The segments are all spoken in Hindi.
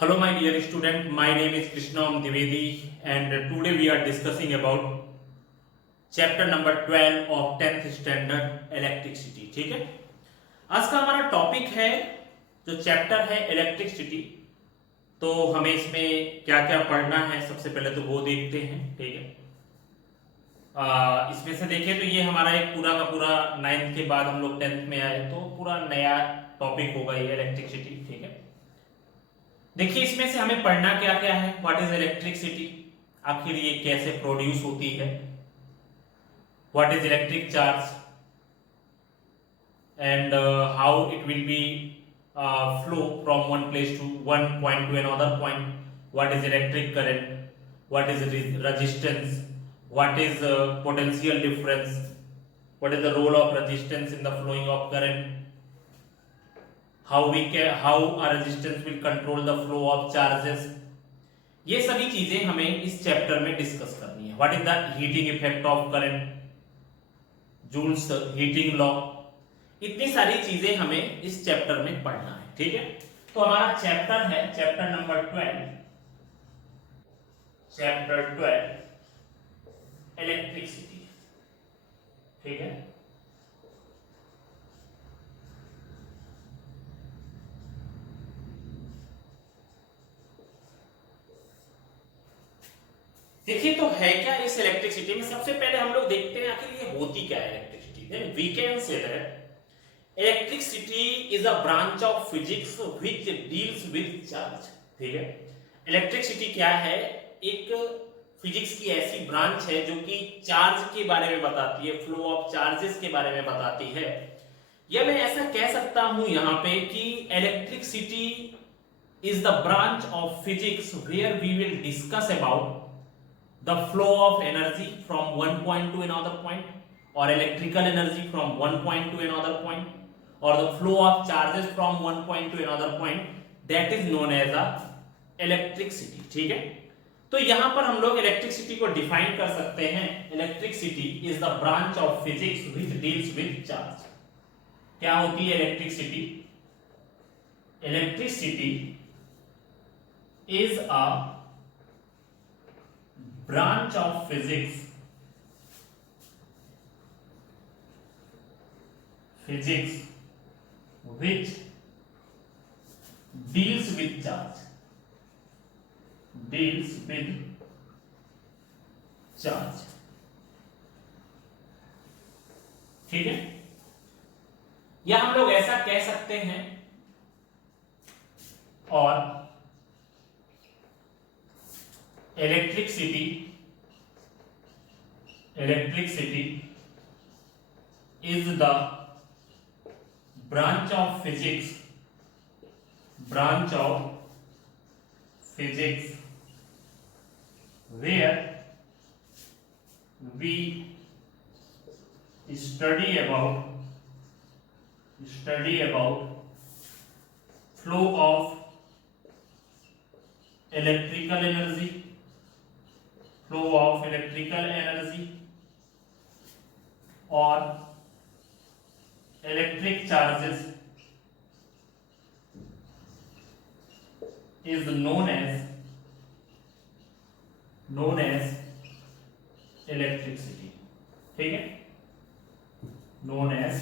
Hello, my dear student. My name is Krishnam Dwivedi, and today we are discussing about chapter number 12 of 10th standard electricity. ठीक है, आज का हमारा टॉपिक है जो चैप्टर है इलेक्ट्रिसिटी। तो हमें इसमें क्या क्या पढ़ना है, सबसे पहले तो वो देखते हैं। ठीक है, इसमें से देखें तो ये हमारा एक पूरा का पूरा 9th के बाद हम लोग 10th में आए तो पूरा नया टॉपिक होगा ये इलेक्ट्रिसिटी। ठीक है, देखिए इसमें से हमें पढ़ना क्या क्या है। व्हाट इज इलेक्ट्रिसिटी, आखिर ये कैसे प्रोड्यूस होती है। What is electric charge and how it will be flow from one place to one point to another point. What is electric current, what is resistance, what is potential difference, what is the role of resistance in the flowing of current, how a resistance will control the flow of charges। ये सभी चीजें हमें इस चैप्टर में डिस्कस करनी है। What is the heating effect of current, Joule's heating law, इतनी सारी चीजें हमें इस चैप्टर में पढ़ना है। ठीक है, तो हमारा चैप्टर है चैप्टर नंबर 12, चैप्टर 12 इलेक्ट्रिसिटी। ठीक है, देखिए तो है क्या इस इलेक्ट्रिसिटी में। सबसे पहले हम लोग देखते हैं आखिर ये होती क्या है electricity. Then we can say that electricity is a branch of physics which deals with charge. ठीक है, इलेक्ट्रिसिटी क्या है, एक फिजिक्स की ऐसी ब्रांच है जो कि चार्ज के बारे में बताती है, फ्लो ऑफ चार्जेस के बारे में बताती है। या मैं ऐसा कह सकता हूं यहां पे कि electricity is the branch of physics where we will discuss about the flow of energy from one point to another point, or electrical energy from one point to another point, or the flow of charges from one point to another point, that is known as a electricity। ठीक है, तो यहां पर हम लोग इलेक्ट्रिसिटी को डिफाइन कर सकते हैं। Electricity is the branch of physics which deals with charge. क्या होती है electricity? Electricity is a branch of physics which deals with charge, ठीक है, या हम लोग ऐसा कह सकते हैं। और electricity is the branch of physics where we study about flow of electrical energy और electric charges is known as electricity। ठीक है, known as,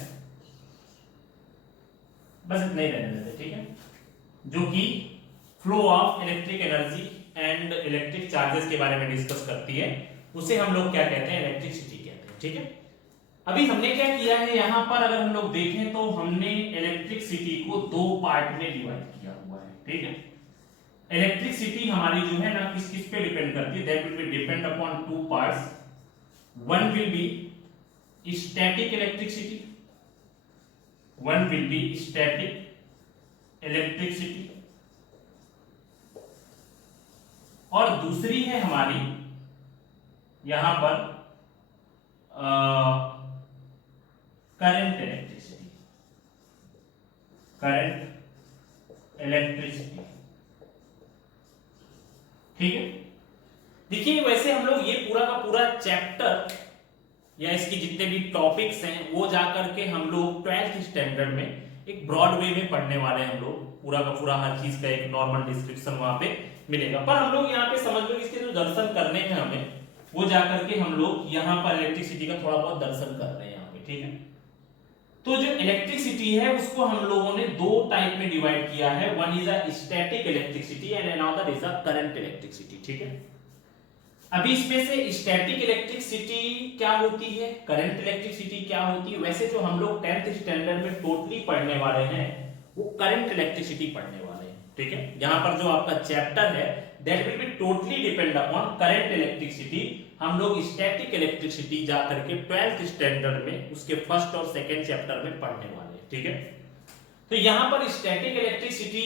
बस इतना ही रहने देते। ठीक है, जो कि flow of electric energy and electric charges के बारे में डिस्कस करती है, उसे हम लोग क्या कहते हैं, इलेक्ट्रिसिटी कहते हैं। ठीक है, अभी हमने क्या किया है यहां पर, अगर हम लोग देखें तो हमने इलेक्ट्रिसिटी को दो पार्ट में डिवाइड किया हुआ है। ठीक है, इलेक्ट्रिसिटी हमारी जो है ना किस किस पे डिपेंड करती है, that will B depend upon two parts. One will be static electricity, और दूसरी है हमारी यहां पर करंट इलेक्ट्रिसिटी। ठीक है, देखिए वैसे हम लोग ये पूरा का पूरा चैप्टर या इसकी जितने भी टॉपिक्स हैं वो जाकर के हम लोग 12th स्टैंडर्ड में एक ब्रॉड वे में पढ़ने वाले हैं। हम लोग पूरा का पूरा हर चीज का एक नॉर्मल डिस्क्रिप्शन वहां पे मिलेगा, पर हम लोग यहाँ पे समझ लो इसके जो दर्शन करने हैं हमें, वो जाकर के हम लोग यहाँ पर इलेक्ट्रिसिटी का थोड़ा बहुत दर्शन कर रहे हैं यहाँ पे, ठीक है। तो जो इलेक्ट्रिसिटी है उसको हम लोगों ने दो टाइप में डिवाइड किया है, one is a static electricity and another is a current electricity, ठीक है। अभी इसमें से स्टैटिक इलेक्ट्रिसिटी क्या होती है, करंट इलेक्ट्रिसिटी क्या होती है, वैसे जो हम लोग 10th स्टैंडर्ड में टोटली पढ़ने वाले हैं वो करंट इलेक्ट्रिसिटी पढ़ने वाले हैं, ठीक है। यहाँ पर जो आपका चैप्टर है that will be totally depend upon current electricity. हम लोग स्टैटिक इलेक्ट्रिसिटी जाकर के 12th स्टैंडर्ड में उसके फर्स्ट और सेकंड चैप्टर में पढ़ने वाले हैं, ठीक है। तो यहाँ पर स्टैटिक इलेक्ट्रिसिटी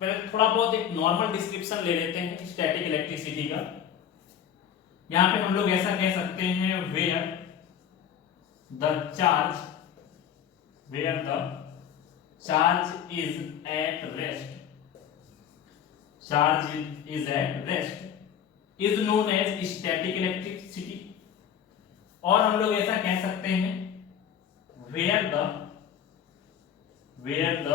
पहले थोड़ा बहुत एक नॉर्मल डिस्क्रिप्शन ले लेते हैं स्टैटिक इलेक्ट्रिसिटी का। यहां पे हम लोग ऐसा कह सकते हैं where the charge is at rest is known as static electricity. और हम लोग ऐसा कह सकते हैं where the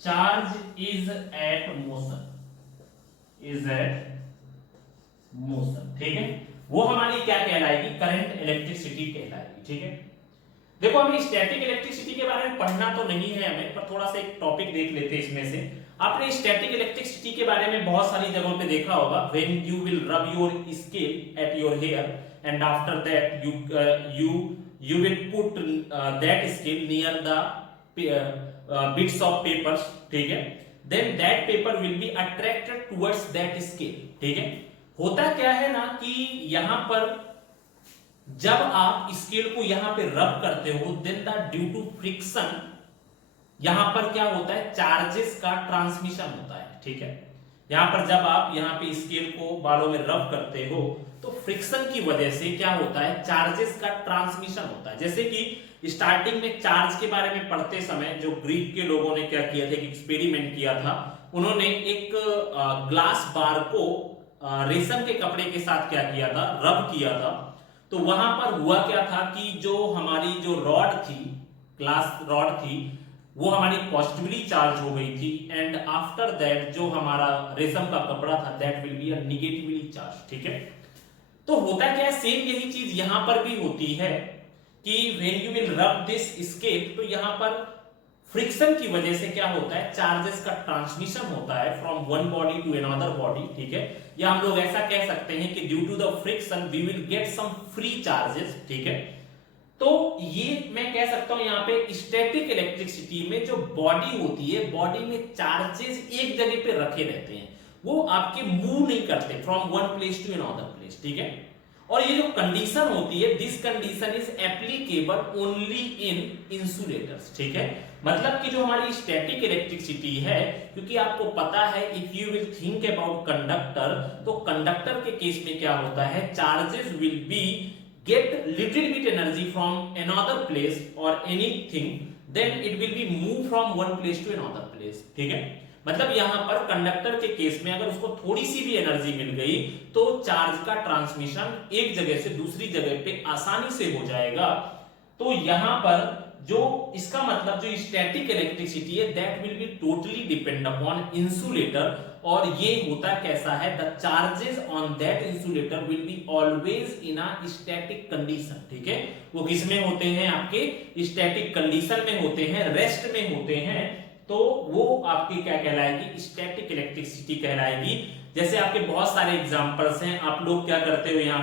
charge is at motion, ठीक है, वो हमारी क्या कहलाएगी, करंट इलेक्ट्रिसिटी कहलाएगी, ठीक है। देखो हमें स्टैटिक इलेक्ट्रिसिटी के बारे में पढ़ना तो नहीं है हमें, पर थोड़ा सा एक टॉपिक देख लेते हैं इसमें से। आपने स्टैटिक इलेक्ट्रिसिटी के बारे में बहुत सारी जगहों पे देखा होगा, when you will rub your scale at your hair and after that you will put that scale near the bits of papers, ठीक है, then that paper will be attracted towards that scale, ठीक है। होता क्या है ना कि यहां पर जब आप स्केल को यहां पे रब करते हो then the due to friction यहां पर क्या होता है, चार्जेस का ट्रांसमिशन होता है, ठीक है। यहां पर जब आप यहां पे स्केल को बालों में रब करते हो तो फ्रिक्शन की वजह से क्या होता है, चार्जेस का ट्रांसमिशन होता है। जैसे कि स्टार्टिंग में चार्ज के बारे में पढ़ते समय जो ग्रीक के लोगों ने क्या किया था, एक एक्सपेरिमेंट किया था। उन्होंने एक ग्लास बार को रेशम के कपड़े के साथ क्या किया था, रब किया था। तो वहां पर हुआ क्या था कि जो हमारी जो रॉड थी, ग्लास रॉड थी, वो हमारी पॉजिटिवली चार्ज हो गई थी एंड आफ्टर दैट जो हमारा रेशम का कपड़ा था that will be a negatively charge, ठीक है। तो होता क्या है, सेम यही चीज यहां पर भी होती है कि when you will rub this scale, तो यहां पर फ्रिक्शन की वजह से क्या होता है, चार्जेस का ट्रांसमिशन होता है from one body to another body, ठीक है। या हम लोग ऐसा कह सकते हैं कि due to the friction we will get some free charges, ठीक है। तो ये मैं कह सकता हूं यहाँ पे स्टैटिक इलेक्ट्रिसिटी में जो बॉडी होती है, बॉडी में चार्जेस एक जगह पे रखे रहते हैं, वो आपके मूव नहीं करते from one place to another place, ठीक है। और ये जो कंडीशन होती है, this condition is applicable only in insulators, ठीक है। मतलब कि जो हमारी स्टैटिक इलेक्ट्रिसिटी है, क्योंकि आपको पता है if you will think about conductor, तो कंडक्टर के केस में क्या होता है, charges will B get little bit energy from another place or anything, then it will be move from one place to another place, ठीक है। मतलब यहां पर कंडक्टर के केस में अगर उसको थोड़ी सी भी एनर्जी मिल गई तो चार्ज का ट्रांसमिशन एक जगह से दूसरी जगह पे आसानी से हो जाएगा। तो यहां पर जो इसका मतलब जो स्टैटिक इलेक्ट्रिसिटी है that will be totally depend upon insulator. और ये होता कैसा है, the charges on that insulator will be always in a static condition, ठीक है। वो किस में होते हैं, आपके स्टैटिक कंडीशन में होते हैं, रेस्ट में होते हैं। तो वो आपकी क्या कहलाएगी, स्टैटिक इलेक्ट्रिसिटी कहलाएगी। जैसे आपके बहुत सारे एग्जांपल्स हैं, आप लोग क्या करते हो यहाँ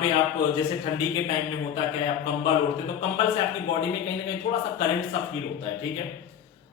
पे आप जैसे ठंडी के टाइम में होता क्या है, आप कंबल ओढ़ते तो कंबल से आपकी बॉडी में कहीं ना कहीं थोड़ा सा करंट सा फील होता है, ठीक है।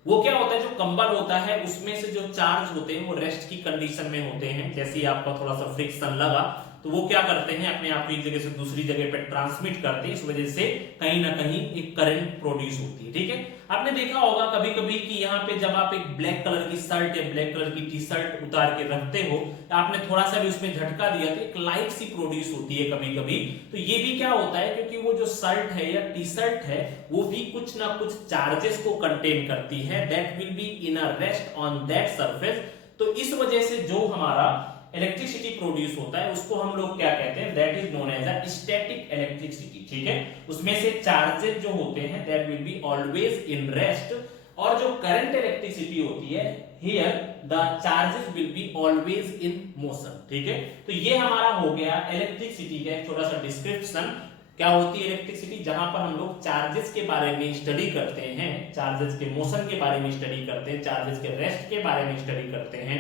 वो क्या होता है, जो कंबल होता है उसमें से जो चार्ज होते हैं वो रेस्ट की कंडीशन में होते हैं। जैसे ही आपका थोड़ा सा फ्रिक्शन लगा तो वो क्या करते हैं, अपने आप को एक जगह से दूसरी जगह पे ट्रांसमिट करते हैं, इस वजह से कहीं ना कहीं एक करंट प्रोड्यूस होती है, ठीक है। आपने देखा होगा कभी कभी कि यहाँ पे जब आप एक ब्लैक कलर की शर्ट या ब्लैक कलर की टी शर्ट उतार के रखते हो, आपने थोड़ा सा भी उसमें झटका दिया तो एक लाइट सी प्रोड्यूस होती है कभी कभी। तो ये भी क्या होता है, क्योंकि वो जो शर्ट है या टी शर्ट है वो भी कुछ ना कुछ चार्जेस को कंटेन करती है, that will be in a rest on that surface. तो इस वजह से जो हमारा इलेक्ट्रिसिटी प्रोड्यूस होता है उसको हम लोग क्या कहते हैं, that is known as a static electricity. ठीक है, उसमें से चार्जेस जो होते हैं that will be always in rest, और जो करंट इलेक्ट्रिसिटी होती है here the charges will be always in motion. ठीक है, तो ये हमारा हो गया इलेक्ट्रिसिटी का एक छोटा सा डिस्क्रिप्शन। क्या होती है इलेक्ट्रिसिटी, जहां पर हम लोग चार्जेस के बारे में स्टडी करते हैं, चार्जेस के मोशन के बारे में स्टडी करते हैं, चार्जेस के रेस्ट के बारे में स्टडी करते हैं,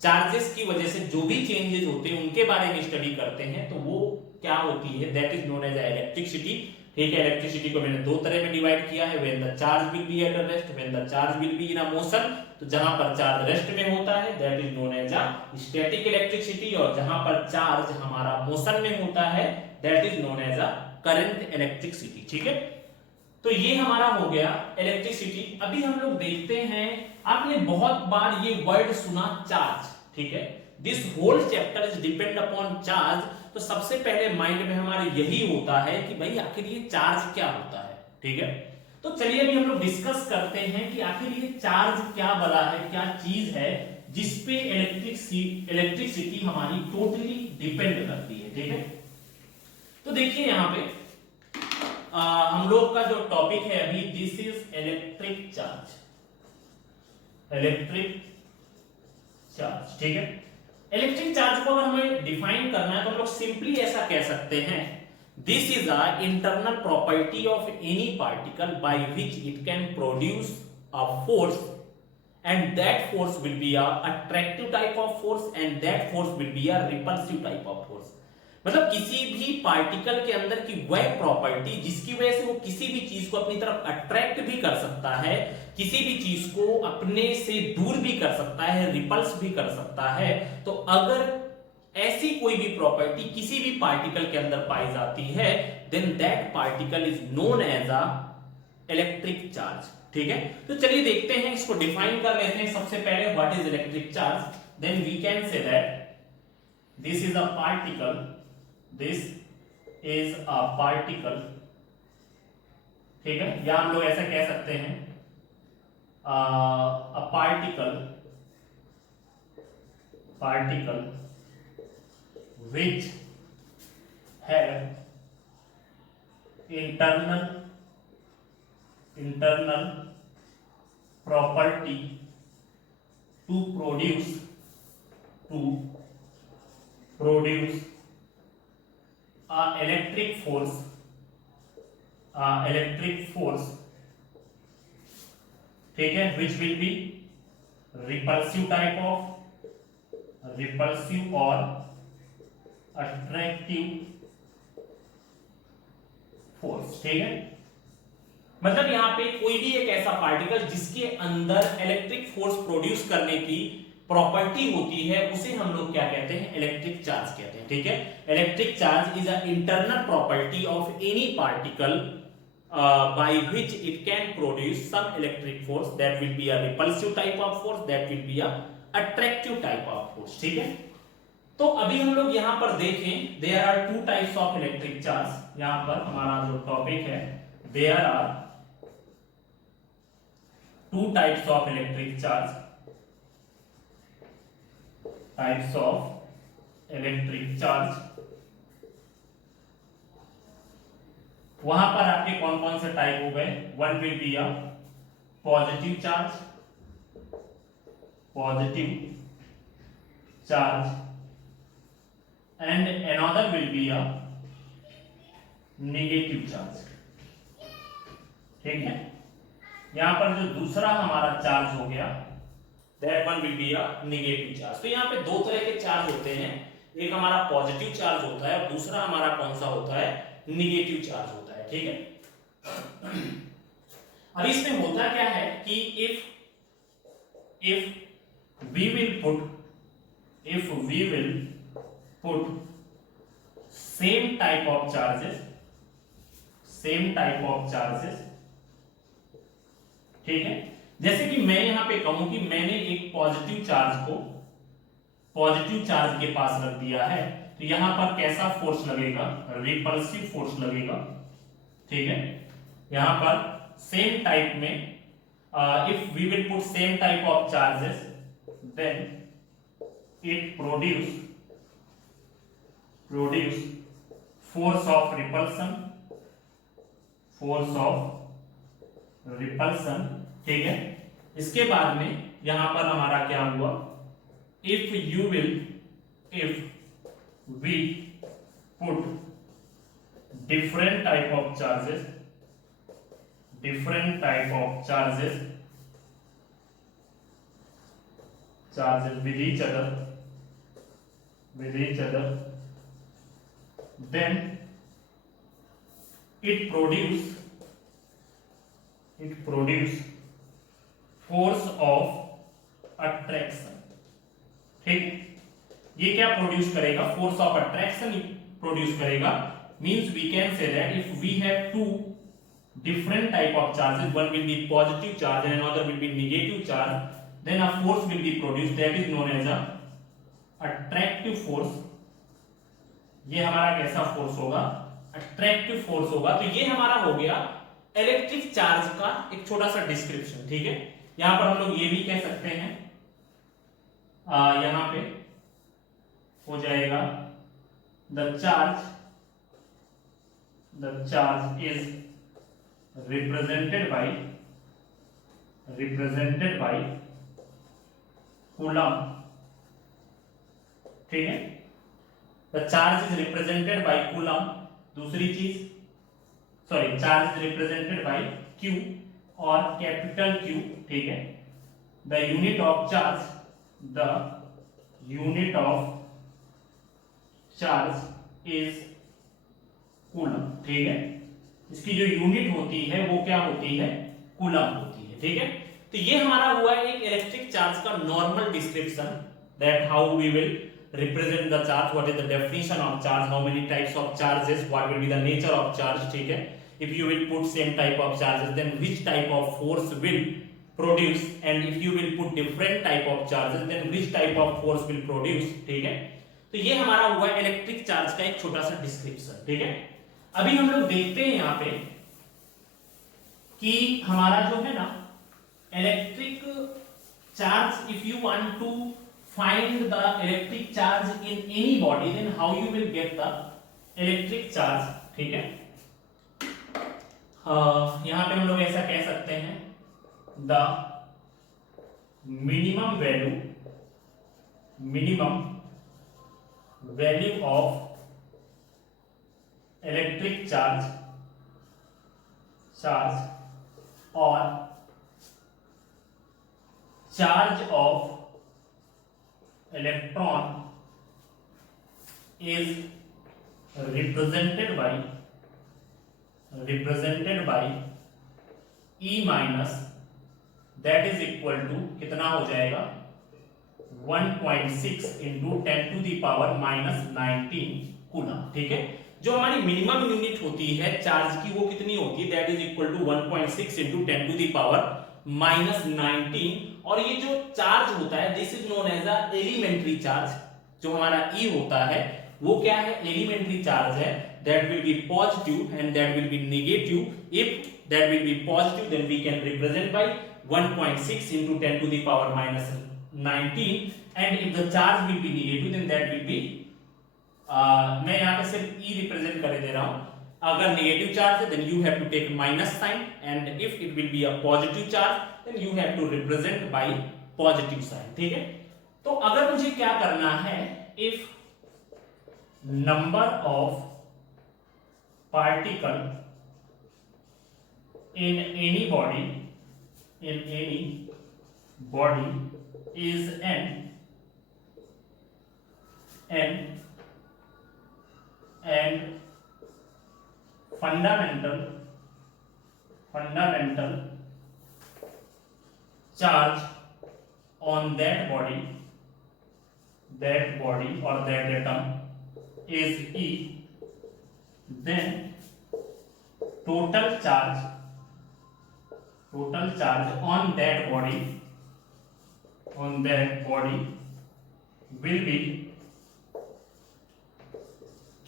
चार्जेस की वजह से जो भी चेंजेस होते हैं उनके बारे में स्टडी करते हैं, तो वो क्या होती है, that is known as electricity. ठीक है, इलेक्ट्रिसिटी को मैंने दो तरह में डिवाइड किया है, when the charge will be at rest, when the charge will be in a motion. तो जहां पर चार्ज रेस्ट में होता है that is known as a static electricity, और जहां पर चार्ज हमारा मोशन में होता है that is known as a current electricity. ठीक है, तो ये हमारा हो गया इलेक्ट्रिसिटी। अभी हम लोग देखते हैं, आपने बहुत बार ये वर्ड सुना चार्ज। ठीक है, this whole chapter is depend upon charge. तो सबसे पहले माइंड में हमारे यही होता है कि भाई आखिर ये चार्ज क्या होता है। ठीक है, तो चलिए अभी हम लोग डिस्कस करते हैं कि आखिर ये चार्ज क्या बला है, क्या चीज है जिसपे इलेक्ट्रिसिटी हमारी टोटली डिपेंड करती है। ठीक है, तो देखिए यहां पे हम लोग का जो टॉपिक है अभी, this is electric charge, electric charge. ठीक है, इलेक्ट्रिक चार्ज को अगर हमें डिफाइन करना है तो हम लोग सिंपली ऐसा कह सकते हैं, this is a internal property of any particle by which it can produce a force, and that force will be a attractive type of force and that force will be a repulsive type of force। मतलब किसी भी पार्टिकल के अंदर की वह प्रॉपर्टी जिसकी वजह से वो किसी भी चीज को अपनी तरफ अट्रैक्ट भी कर सकता है, किसी भी चीज को अपने से दूर भी कर सकता है, रिपल्स भी कर सकता है। तो अगर ऐसी कोई भी प्रॉपर्टी किसी भी पार्टिकल के अंदर पाई जाती है then that particle is known as a electric charge. ठीक है, तो चलिए देखते हैं, इसको डिफाइन कर लेते हैं। सबसे पहले what is electric charge, then we can say that this is a particle, this is a particle. ठीक है, या हम लोग ऐसा कह सकते हैं a particle which have internal property to produce a electric force, ठीक है, which will be repulsive or attractive force। ठीक है, मतलब यहां पे कोई भी एक ऐसा पार्टिकल जिसके अंदर इलेक्ट्रिक फोर्स प्रोड्यूस करने की प्रॉपर्टी होती है उसे हम लोग क्या कहते हैं, इलेक्ट्रिक चार्ज कहते हैं। ठीक है, electric charge is a internal property of any particle by which it can produce some electric force, that will be a repulsive type of force, that will be a attractive type of force। ठीक है, तो अभी हम लोग यहां पर देखें, there are two types of electric charge। यहां पर हमारा जो टॉपिक है, there are two types of electric charge, types of electric charge। वहां पर आपके कौन कौन से टाइप हो गए, one will be a positive charge and another will be a negative charge. ठीक है, यहां पर जो दूसरा हमारा चार्ज हो गया that one will be a negative charge. तो यहां पे दो तरह के चार्ज होते हैं, एक हमारा पॉजिटिव चार्ज होता है और दूसरा हमारा कौन सा होता है, नेगेटिव चार्ज होता है। ठीक है, अब इसमें होता क्या है कि if we will put same type of charges, ठीक है, जैसे कि मैं यहां पे कहूं कि मैंने एक पॉजिटिव चार्ज को पॉजिटिव चार्ज के पास रख दिया है, तो यहां पर कैसा फोर्स लगेगा, रिपल्सिव फोर्स लगेगा। ठीक है, यहां पर सेम टाइप में if we will put same type of charges then it produce force of repulsion, ठीक है। इसके बाद में यहां पर हमारा क्या हुआ, if we put different type of charges with each other, then it produce force of attraction, ठीक। ये क्या प्रोड्यूस करेगा, फोर्स ऑफ अट्रैक्शन प्रोड्यूस करेगा। Means we can say that if we have two different type of charges, one will be positive charge and another will be negative charge, then a force will be produced that is known as a attractive force। ये हमारा कैसा फोर्स होगा, अट्रैक्टिव फोर्स होगा। तो ये हमारा हो गया इलेक्ट्रिक चार्ज का एक छोटा सा डिस्क्रिप्शन, ठीक है। यहां पर हम लोग ये भी कह सकते हैं, यहां पे हो जाएगा the charge is represented by coulomb, ठीक है। The charge is represented by coulomb. दूसरी चीज, sorry, charge is represented by Q और कैपिटल क्यू, ठीक है। The unit of charge is coulomb, ठीक है। इसकी जो यूनिट होती है वो क्या होती है, कूलम होती है, ठीक है। तो ये हमारा हुआ एक इलेक्ट्रिक चार्ज का normal description, that how we will represent the charge, what is the definition of charge, how many types of charges, what will be the nature of charge, ठीक है। If you will put same type of charges then which type of force will produce, and if you will put different type of charges then which type of force will produce, ठीक है। तो ये हमारा हुआ इलेक्ट्रिक चार्ज का एक छोटा सा डिस्क्रिप्शन, ठीक है। अभी हम लोग देखते हैं यहां पे कि हमारा जो है ना electric charge, if you want to find the electric charge in any body then how you will get the electric charge, ठीक है। यहां पे हम लोग ऐसा कह सकते हैं, the minimum value of electric charge और charge of electron is represented by E minus, that is equal to कितना हो जाएगा, 1.6 into 10 to the power minus 19 coulomb, ठीक है। जो हमारी मिनिमम यूनिट होती है चार्ज की वो कितनी होती है, that is equal to 1.6 into 10 to the power minus 19। और ये जो चार्ज होता है this is known as a elementary charge. जो हमारा E होता है वो क्या है, एलिमेंट्री चार्ज है, that will be positive and that will be negative. If that will be positive then we can represent by 1.6 into 10 to the power minus 19, and if the charge will be negative then that will be मैं यहाँ पे सिर्फ E रिप्रेजेंट कर दे रहा हूँ। अगर नेगेटिव चार्ज है then you have to take minus sign, and if it will be a positive charge then you have to represent by positive sign, ठीक है। तो अगर मुझे क्या करना है, if number of particle in any body is n and fundamental charge on that body or that atom is E, then total charge on that body will be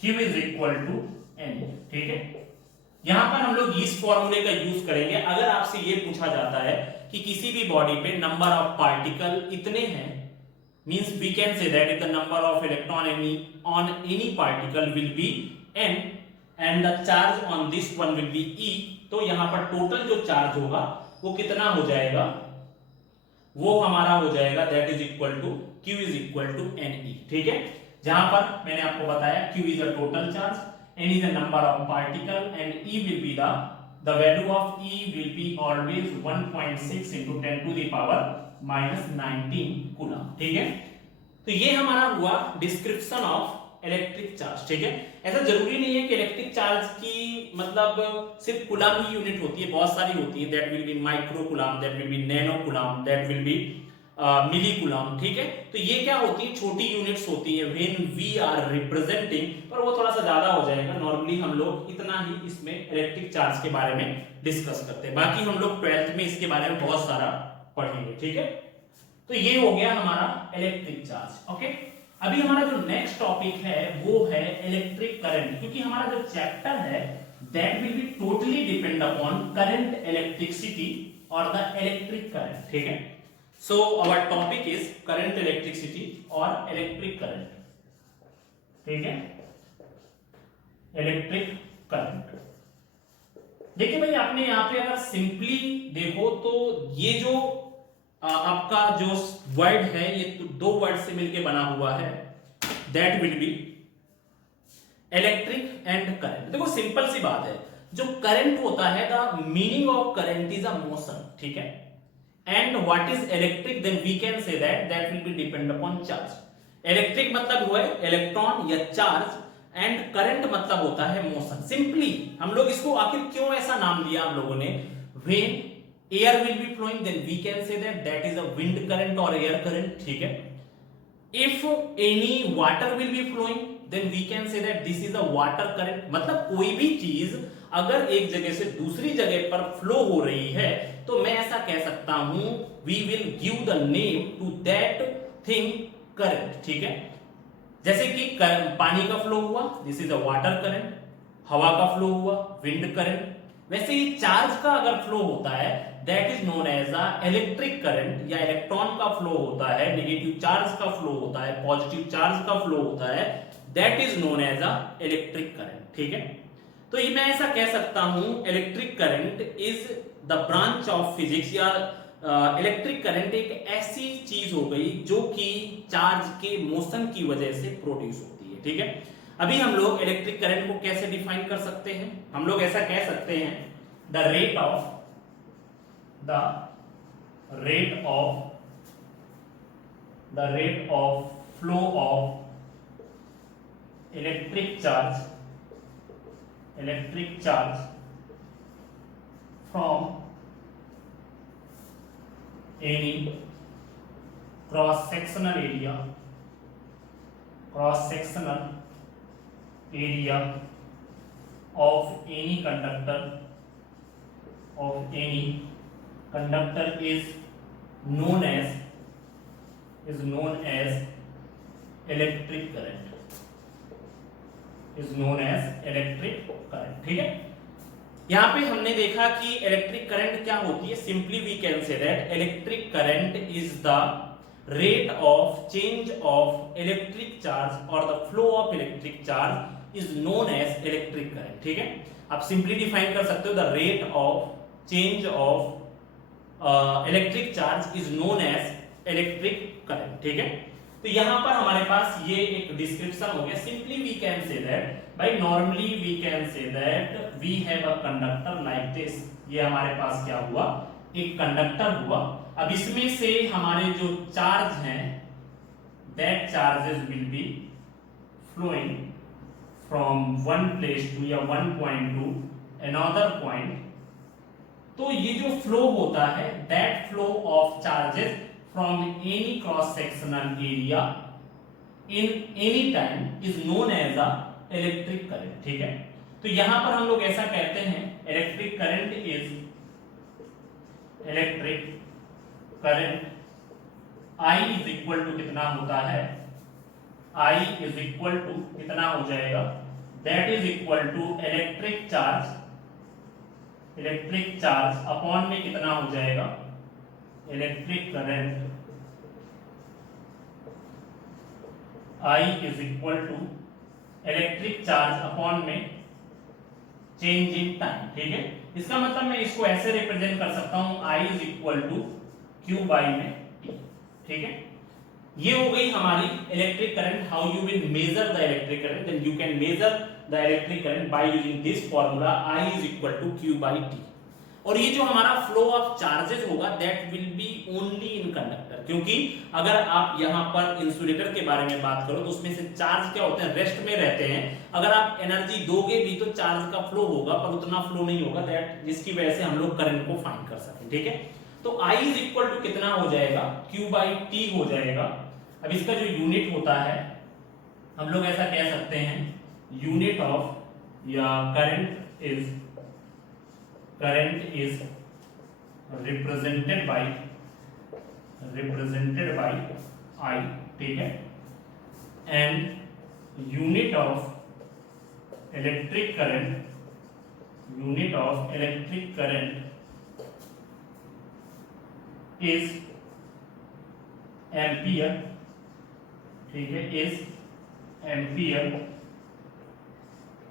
Q is equal to N, ठीक है। यहां पर हम लोग इस फॉर्मूले का यूज करेंगे। अगर आपसे ये पूछा जाता है कि किसी भी बॉडी पे नंबर ऑफ पार्टिकल इतने हैं, means we can say that if the number of electron on any particle will be n and the charge on this one will be e, तो यहां पर टोटल जो चार्ज होगा वो कितना हो जाएगा, वो हमारा हो जाएगा that is equal to q is equal to ne। ठीक है, जहां पर मैंने आपको बताया q is a total charge, n is the number of particle and e will be the value of e will be always 1.6 into 10 to the power minus 19 coulomb. ठीक है, तो ये हमारा हुआ डिस्क्रिप्शन ऑफ इलेक्ट्रिक चार्ज। ठीक है, ऐसा जरूरी नहीं है कि इलेक्ट्रिक चार्ज की मतलब सिर्फ कूलम ही यूनिट होती है, बहुत सारी होती है। That will be micro coulomb, that will be nano coulomb, that will be milli coulomb. ठीक है, तो ये क्या होती है, छोटी यूनिट्स होती है व्हेन वी आर रिप्रेजेंटिंग, पर वो थोड़ा सा ज्यादा हो जाएगा। नॉर्मली हम लोग इतना ही इसमें इलेक्ट्रिक चार्ज के बारे में डिस्कस करते हैं, बाकी हम लोग 12th में इसके बारे में बहुत सारा पढ़ेंगे। ठीक है, तो ये हो गया हमारा इलेक्ट्रिक चार्ज। ओके, अभी हमारा जो नेक्स्ट टॉपिक है वो है इलेक्ट्रिक करंट, क्योंकि हमारा जो चैप्टर है that will be totally depend upon current, electricity और द इलेक्ट्रिक करंट। ठीक है, so our topic is current, electricity और electric current। ठीक है, इलेक्ट्रिक करंट। देखिए भाई, आपने यहाँ पे अगर सिंपली देखो तो ये जो आपका जो वर्ड है ये तो दो वर्ड से मिलके बना हुआ है, that will B electric and current. देखो सिंपल सी बात है, जो करंट होता है the meaning of current is a motion. ठीक है, and what is electric, then we can say that will be depend upon charge। electric मतलब हुआ है इलेक्ट्रॉन या चार्ज, एंड करंट मतलब होता है मोशन। सिंपली हम लोग इसको आखिर क्यों ऐसा नाम दिया हम लोगों ने, when air will be flowing then we can say that is a wind current or air current। ठीक है, if any water will be flowing then we can say that this is a water current। मतलब कोई भी चीज अगर एक जगह से दूसरी जगह पर फ्लो हो रही है तो मैं ऐसा कह सकता हूं we will give the name to that thing current. ठीक है, जैसे कि पानी का फ्लो हुआ, this is a water current, हवा का फ्लो हुआ विंड करंट, वैसे ही चार्ज का अगर फ्लो होता है that is known as a electric current, या इलेक्ट्रॉन का फ्लो होता है, नेगेटिव चार्ज का फ्लो होता है, पॉजिटिव चार्ज का फ्लो होता है, that is known as a electric current. ठीक है, तो ये मैं ऐसा कह सकता हूं electric current is the branch of physics, या इलेक्ट्रिक करंट एक ऐसी चीज हो गई जो कि चार्ज के मोशन की वजह से प्रोड्यूस होती है। ठीक है, अभी हम लोग इलेक्ट्रिक करंट को कैसे डिफाइन कर सकते हैं, हम लोग ऐसा कह सकते हैं the rate of flow of electric charge from any cross sectional area of any conductor is known as electric current, ठीक है। यहां पे हमने देखा कि इलेक्ट्रिक करंट क्या होती है, simply we can say that electric current is the rate of change of electric charge और the flow of electric charge is known as electric current. ठीक है, आप सिंपली डिफाइन कर सकते हो the rate of change of electric charge is known as electric current. ठीक है, तो यहां पर हमारे पास ये एक डिस्क्रिप्शन हो गया। Simply we can say that भाई normally we can say that we have a conductor like this. ये हमारे पास क्या हुआ, एक कंडक्टर हुआ। अब इसमें से हमारे जो चार्ज हैं that charges will be flowing from one place to या one point to another point. तो ये जो फ्लो होता है that flow of charges from any cross sectional area in any time is known as a electric current। ठीक है, तो यहां पर हम लोग ऐसा कहते हैं electric current I is equal to कितना होता है, I इज इक्वल टू कितना हो जाएगा, that is equal to electric charge upon में कितना हो जाएगा, electric current I is equal to electric charge upon में चेंज इन टाइम, ठीक है। इसका मतलब मैं इसको ऐसे रिप्रेजेंट कर सकता हूं I is equal to Q by में T, ठीक है। ये हो गई हमारी electric current. How you will measure the electric current, then you can measure the electric current by using this formula I is equal to Q by T। और ये जो हमारा फ्लो ऑफ चार्जेस होगा that will be only in conductor, क्योंकि अगर आप यहाँ पर इंसुलेटर के बारे में बात करो तो उसमें से चार्ज क्या होते हैं, रेस्ट में रहते हैं। अगर आप एनर्जी दोगे भी तो चार्ज का फ्लो होगा पर उतना फ्लो नहीं होगा, दैट जिसकी वजह से हम लोग करंट को फाइंड कर सकें, ठीक है। तो I इज इक्वल टू कितना हो जाएगा, Q बाई T हो जाएगा। अब इसका जो यूनिट होता है हम लोग ऐसा कह सकते हैं, यूनिट ऑफ या current is represented by I, ठीक है। And unit of electric current is ampere, ठीक है, इज एम्पियर,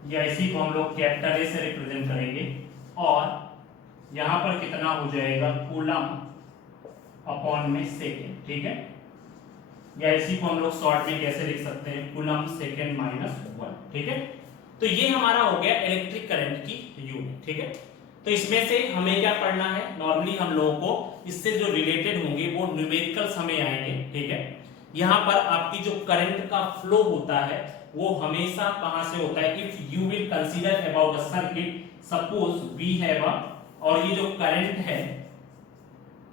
या इसी को हम लोग कैपिटल ए से रिप्रेजेंट करेंगे। और यहां पर कितना हो जाएगा, कूलम अपॉन में सेकेंड, ठीक है। या इसी को हम लोग शॉर्ट में कैसे लिख सकते हैं, कूलम सेकेंड माइनस 1, ठीक है। तो ये हमारा हो गया इलेक्ट्रिक करंट की यूनिट, ठीक है। तो इसमें से हमें क्या पढ़ना है, नॉर्मली हम लोगों को इससे जो रिलेटेड होंगे वो न्यूमेरिकल्स हमें आएंगे, ठीक है। यहाँ पर आपकी जो करंट का फ्लो होता है वो हमेशा कहां से होता है, if you will consider about a circuit, suppose we have a, और ये जो करंट है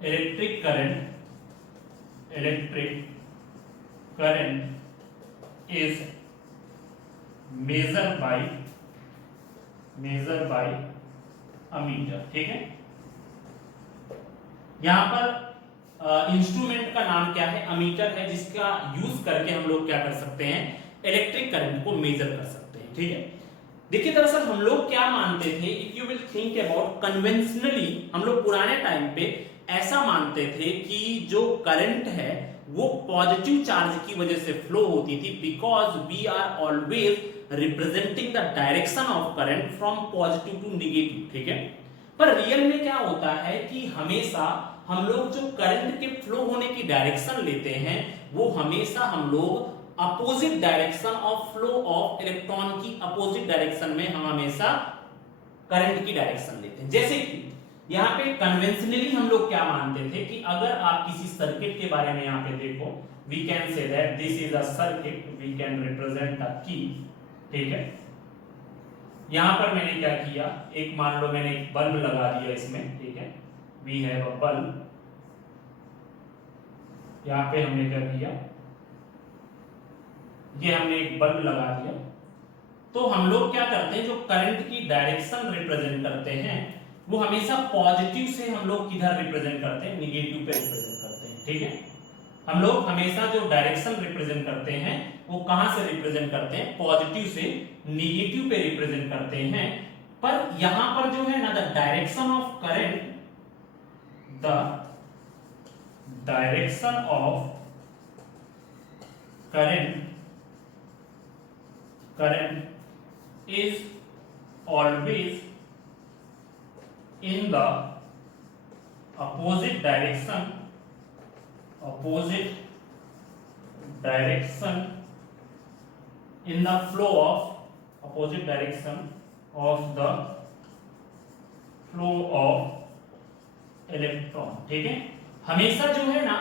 electric current is measure by ammeter, ठीक है। यहां पर इंस्ट्रूमेंट का नाम क्या है, अमीटर है, जिसका यूज करके हम लोग क्या कर सकते हैं, इलेक्ट्रिक करंट को मेजर कर सकते हैं, ठीक है। देखिए दरअसल हम लोग क्या मानते थे, if you will think about conventionally, हम लोग पुराने टाइम पे ऐसा मानते थे कि जो करंट है वो पॉजिटिव चार्ज की वजह से फ्लो होती थी, because we are always representing the direction of current from positive to negative, ठीक है। पर रियल में क्या होता है कि हमेशा हम लोग जो करंट के फ्लो होने की डायरेक्शन लेते हैं वो हमेशा हम लोग opposite direction of flow of electron की अपोजिट डायरेक्शन में हम हमेशा करंट की डायरेक्शन लेते हैं। जैसे कि यहाँ पे कन्वेंशनली हम लोग क्या मानते थे कि अगर आप किसी सर्किट के बारे में यहाँ पे देखो, we can say that this is a circuit, we can represent a key, ठीक है। यहां पर मैंने क्या किया, एक मान लो मैंने एक बल्ब लगा दिया इसमें, ठीक है, वी हैव अ बल्ब। यहां पे हमने क्या किया, ये हमने एक बल्ब लगा दिया। तो हम लोग क्या करते हैं, जो करंट की डायरेक्शन रिप्रेजेंट करते हैं वो हमेशा पॉजिटिव से हम लोग किधर रिप्रेजेंट करते हैं, निगेटिव पे रिप्रेजेंट करते हैं, ठीक है। हम लोग हमेशा जो डायरेक्शन रिप्रेजेंट करते हैं वो कहां से रिप्रेजेंट करते हैं, पॉजिटिव से निगेटिव पे रिप्रेजेंट करते हैं। पर यहां पर जो है ना, the direction of current, the direction of current is always in the opposite direction in the flow of opposite direction of the flow of electron, ठीक है। हमेशा जो है ना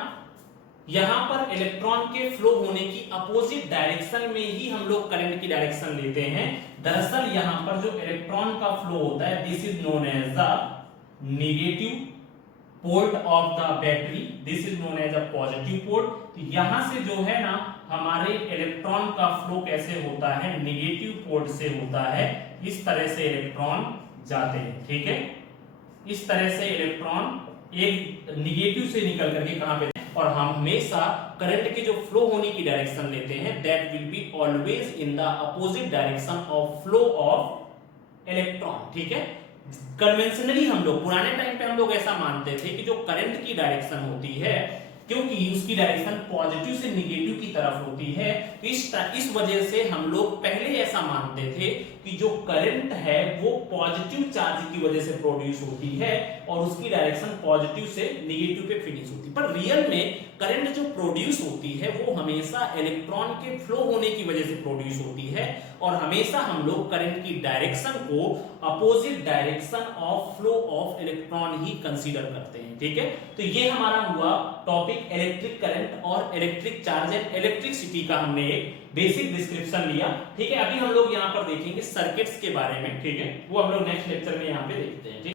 यहां पर इलेक्ट्रॉन के फ्लो होने की अपोजिट डायरेक्शन में ही हम लोग करंट की डायरेक्शन लेते हैं। दरअसल यहां पर जो इलेक्ट्रॉन का फ्लो होता है this is known as the negative port of the battery, this is known as a positive port. तो यहां से जो है ना हमारे इलेक्ट्रॉन का फ्लो कैसे होता है, नेगेटिव पोर्ट से होता है। इस तरह से इलेक्ट्रॉन जाते हैं, ठीक है। इस तरह से इलेक्ट्रॉन एक नेगेटिव से निकल करके कहां पे, और हम हमेशा करंट के जो फ्लो होने की डायरेक्शन लेते हैं that will be always in the opposite direction of flow of electron, ठीक है। कन्वेंशनली हम लोग पुराने टाइम पे हम लोग ऐसा मानते थे कि जो करंट की डायरेक्शन होती है क्योंकि उसकी डायरेक्शन पॉजिटिव से निगेटिव की तरफ होती है। तो इस वजह से हम लोग पहले ऐसा मानते थे कि जो करंट है वो पॉजिटिव चार्ज की वजह से प्रोड्यूस होती है और उसकी डायरेक्शन पॉजिटिव से निगेटिव पे फिनिश होती है। पर रियल में करंट जो प्रोड्यूस होती है वो हमेशा इलेक्ट्रॉन के फ्लो होने की वजह से प्रोड्यूस होती है और हमेशा हम लोग करंट की डायरेक्शन को opposite direction of flow of electron he consider करते हैं। ठीक है, तो ये हमारा हुआ टॉपिक इलेक्ट्रिक करंट और इलेक्ट्रिक चार्ज एंड इलेक्ट्रिसिटी का हमने एक बेसिक डिस्क्रिप्शन लिया। ठीक है, अभी हम लोग यहाँ पर देखेंगे सर्किट्स के बारे में। ठीक है, वो हम लोग नेक्स्ट लेक्चर में यहाँ पे देखते हैं।